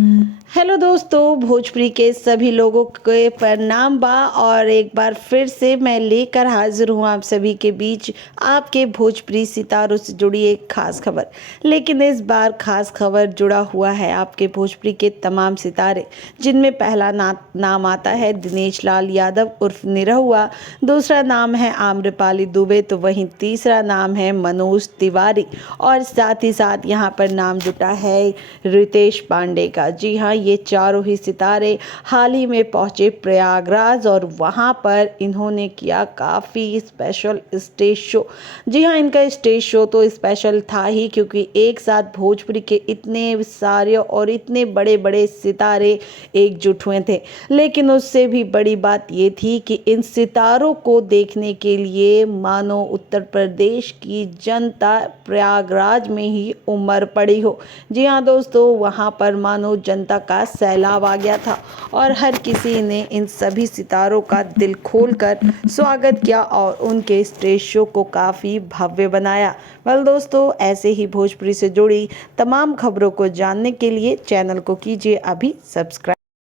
Hello दोस्तों, भोजपुरी के सभी लोगों के प्रणाम बा। और एक बार फिर से मैं लेकर हाजिर हूँ आप सभी के बीच आपके भोजपुरी सितारों से जुड़ी एक खास खबर। लेकिन इस बार खास खबर जुड़ा हुआ है आपके भोजपुरी के तमाम सितारे, जिनमें पहला नाम आता है दिनेश लाल यादव उर्फ निरहुआ, दूसरा नाम है आम्रपाली दुबे, तो वहीं तीसरा नाम है मनोज तिवारी, और साथ ही साथ यहाँ पर नाम जुटा है रितेश पांडे का। जी हाँ, ये चारों ही सितारे हाल ही में पहुंचे प्रयागराज और वहां पर इन्होंने किया काफ़ी स्पेशल स्टेज शो। जी हाँ, इनका स्टेज शो तो स्पेशल था ही, क्योंकि एक साथ भोजपुरी के इतने सारे और इतने बड़े बड़े सितारे एकजुट हुए थे। लेकिन उससे भी बड़ी बात ये थी कि इन सितारों को देखने के लिए मानो उत्तर प्रदेश की जनता प्रयागराज में ही उमड़ पड़ी हो। जी हाँ दोस्तों, वहाँ पर मानो जनता का सैलाब आ गया था और हर किसी ने इन सभी सितारों का दिल खोलकर स्वागत किया और उनके स्टेज शो को काफ़ी भव्य बनाया। वेल दोस्तों, ऐसे ही भोजपुरी से जुड़ी तमाम खबरों को जानने के लिए चैनल को कीजिए अभी सब्सक्राइब।